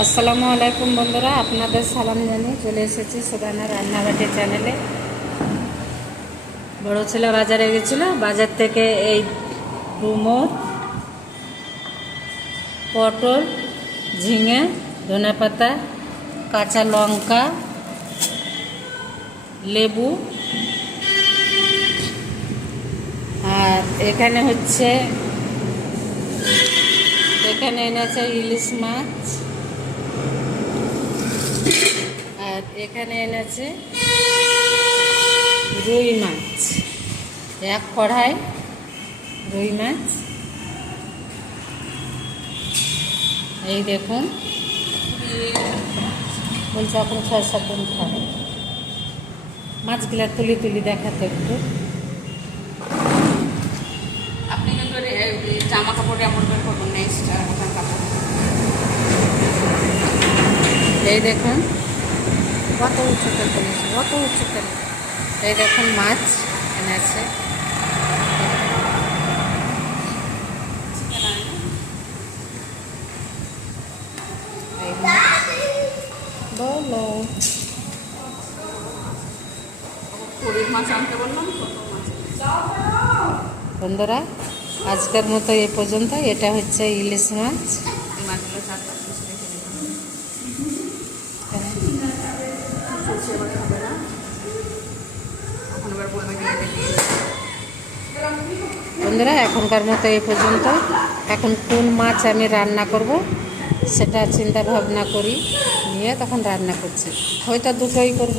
আসসালামু আলাইকুম বন্ধুরা, আপনাদের সালাম জানিয়ে চলে এসেছি সুবানা রান্নাবাটি চ্যানেলে। বড় ছেলে বাজারে গেছিলো, বাজার থেকে এই ডুমুর, পটল, ঝিঙে, ধনেপাতা, কাঁচা লঙ্কা, লেবু, আর এখানে এনেছে ইলিশ মাছ, আর এখানে এনেছে রুই মাছ। এক কড়াই রুই মাছ, এই দেখুন। বলছে এখন 6-7 দিন খাবে। মাছগুলা তুলি দেখাতে একটু। আপনি কিন্তু জামা কাপড়ে এমন করে করবেন, নেক্সট কাপড়। এই দেখুন কত উঁচুতে তুলেছে, কত উঁচুতে। এই দেখুন মাছ এনেছে। এই মাছ বলো, মাছ আনতে বললাম। বন্ধুরা আজকের মতো এই পর্যন্ত। এটা হচ্ছে ইলিশ মাছ। এই মাছগুলো 4-5 পিস রেখে দিলাম। হবে না, এখন এবার বলবেন এটা দিয়ে। বন্ধুরা এখনকার মতো এই পর্যন্ত। এখন কোন মাছ আমি রান্না করব সেটা চিন্তা ভাবনা করি, নিয়ে তখন রান্না করছি। হয়তো দুটোই করব।